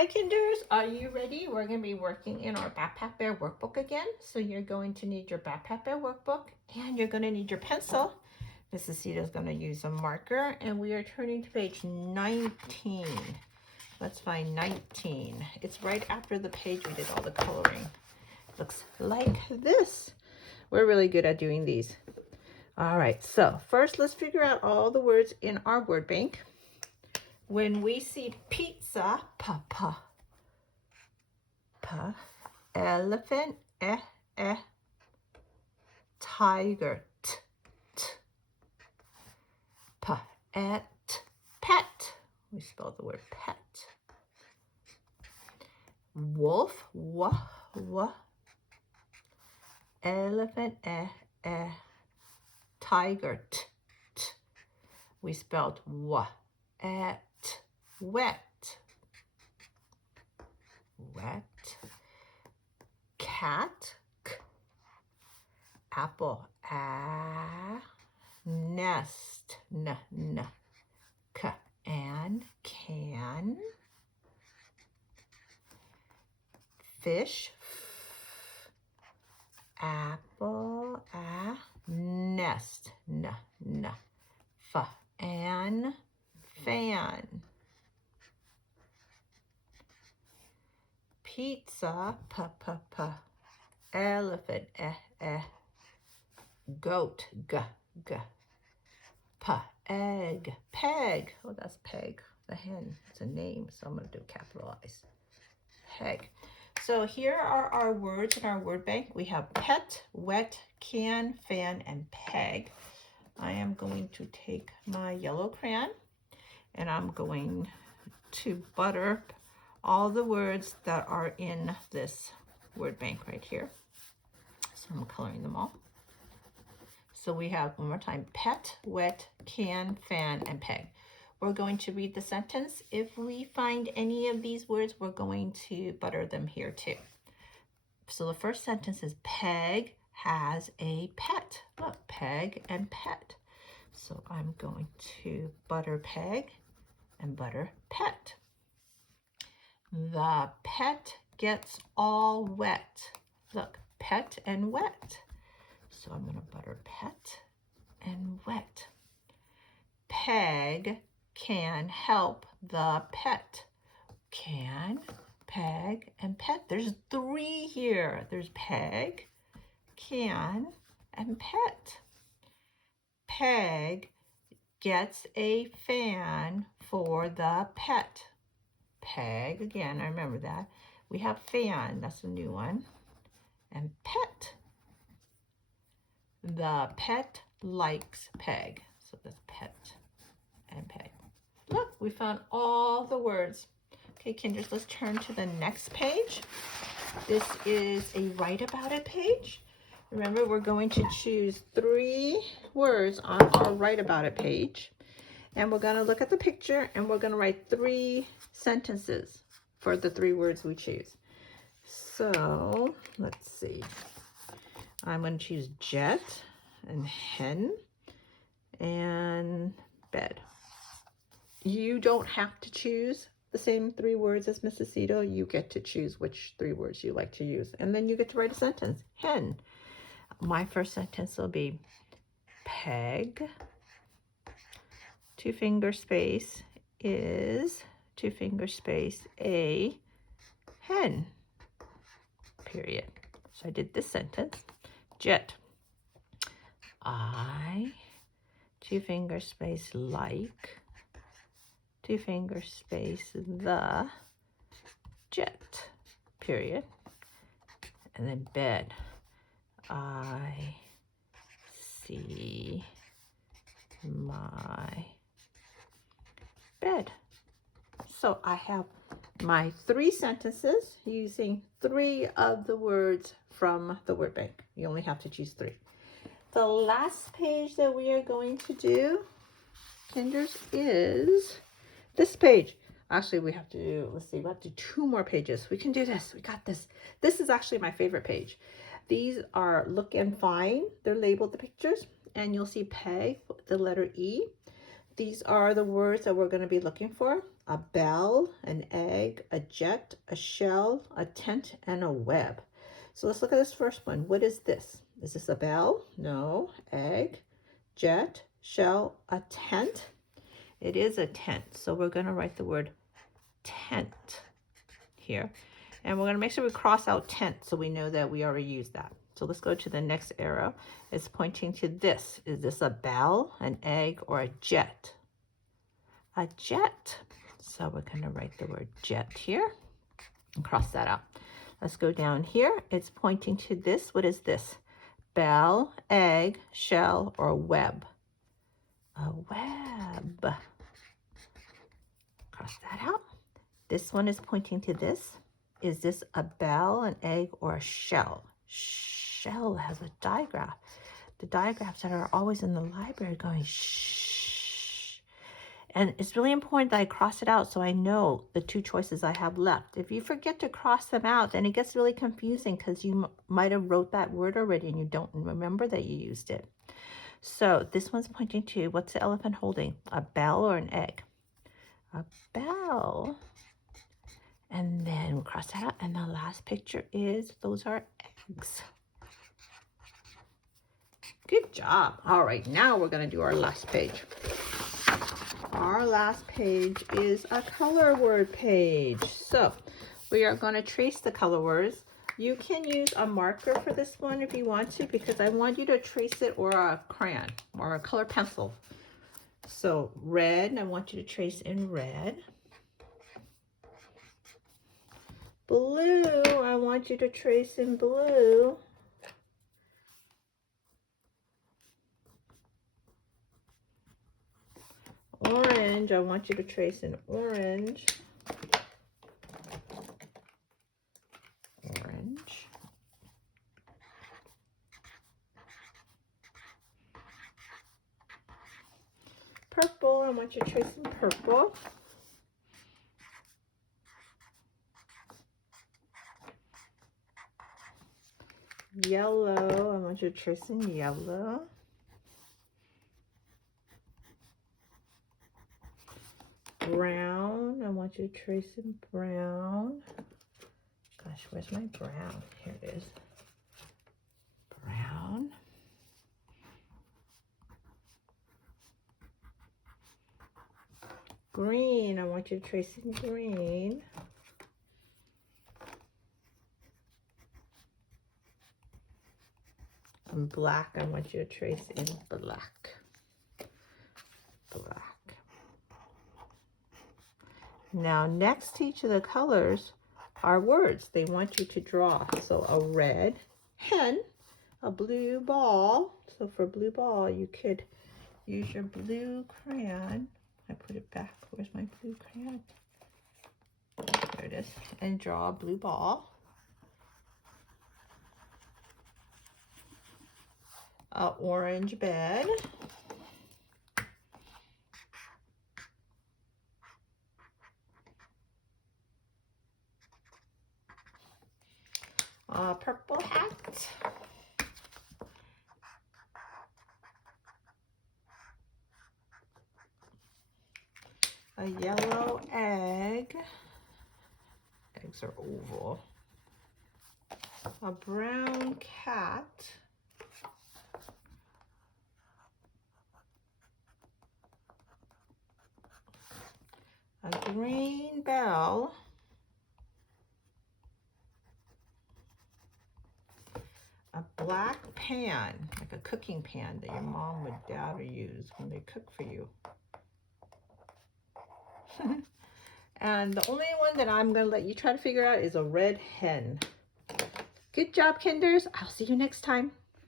Hi Kinders, are you ready? We're going to be working in our Backpack Bear workbook again. So you're going to need your Backpack Bear workbook and you're going to need your pencil. Mrs. Cita is going to use a marker and we are turning to page 19. Let's find 19. It's right after the page we did all the coloring. Looks like this. We're really good at doing these. All right, so first let's figure out all the words in our word bank. When we see pizza, pa, elephant, tiger, t, pet. We spell the word pet. Wolf, w, elephant, tiger, t. We spelled w, wet. Cat, k, apple, nest, n, k, and can, fish, apple, nest, n, and fan. Pizza, p, elephant, goat, g, egg, peg. Oh, that's Peg, the hen. It's a name, so I'm going to do capitalize. Peg. So here are our words in our word bank. We have pet, wet, can, fan, and peg. I am going to take my yellow crayon and I'm going to butter all the words that are in this word bank right here. So I'm coloring them all. So we have, one more time, pet, wet, can, fan, and peg. We're going to read the sentence. If we find any of these words, we're going to butter them here too. So the first sentence is Peg has a pet. Look, Peg and pet. So I'm going to butter Peg and butter pet. The pet gets all wet. Look, pet and wet. So I'm going to butter pet and wet. Peg can help the pet. Can, peg, and pet. There's 3 here. There's peg, can, and pet. Peg gets a fan for the pet. Peg, again, I remember that. We have fan, that's a new one. And pet. The pet likes Peg. So that's pet and peg. Look, we found all the words. Okay, Kinders, let's turn to the next page. This is a write about it page. Remember, we're going to choose 3 words on our write about it page. And we're going to look at the picture and we're going to write 3 sentences for the 3 words we choose. So let's see. I'm going to choose jet and hen and bed. You don't have to choose the same 3 words as Mrs. Cito. You get to choose which 3 words you like to use. And then you get to write a sentence. Hen. My first sentence will be Peg, 2 finger space, is, 2 finger space, a hen, period. So I did this sentence. Jet. I, 2 finger space, like, 2 finger space, the jet, period. And then bed. I see my bed. So I have my 3 sentences using 3 of the words from the word bank. You only have to choose 3. The last page that we are going to do, Kinders, is this page. Actually, we have to do, let's see, we have to do 2 more pages. We can do this. We got this. This is actually my favorite page. These are look and find. They're labeled the pictures. And you'll see Peg, the letter E. These are the words that we're going to be looking for. a bell, an egg, a jet, a shell, a tent, and a web. So let's look at this first one. What is this? Is this a bell? No. Egg, jet, shell, a tent. It is a tent. So we're going to write the word tent here. And we're going to make sure we cross out tent so we know that we already used that. So let's go to the next arrow. It's pointing to this. Is this a bell, an egg, or a jet? A jet. So we're going to write the word jet here and cross that out. Let's go down here. It's pointing to this. What is this? Bell, egg, shell, or web? A web. Cross that out. This one is pointing to this. Is this a bell, an egg, or a shell? Shell has a digraph. The digraphs that are always in the library going shh. And it's really important that I cross it out so I know the two choices I have left. If you forget to cross them out, then it gets really confusing because you might have wrote that word already and you don't remember that you used it. So this one's pointing to, what's the elephant holding? A bell or an egg? A bell. And then we'll cross that out. And the last picture is, those are eggs. Good job. All right, now we're going to do our last page. Our last page is a color word page. So we are going to trace the color words. You can use a marker for this one if you want to, because I want you to trace it, or a crayon or a color pencil. So red, I want you to trace in red. Blue, I want you to trace in blue. Orange, I want you to trace in orange. Orange. Purple, I want you to trace in purple. Yellow, I want you to trace in yellow. Brown, I want you to trace in brown. Gosh, where's my brown? Here it is. Brown. Green, I want you to trace in green. And black, I want you to trace in black. Black. Now, next to each of the colors are words they want you to draw. So a red hen, a blue ball. So for blue ball, you could use your blue crayon. I put it back. Where's my blue crayon? There it is. And draw a blue ball. A orange bed. A purple hat. A yellow egg. Eggs are oval. A brown cat. A green bell. A black pan, like a cooking pan that your mom would dad would use when they cook for you. And the only one that I'm going to let you try to figure out is a red hen. Good job, Kinders. I'll see you next time.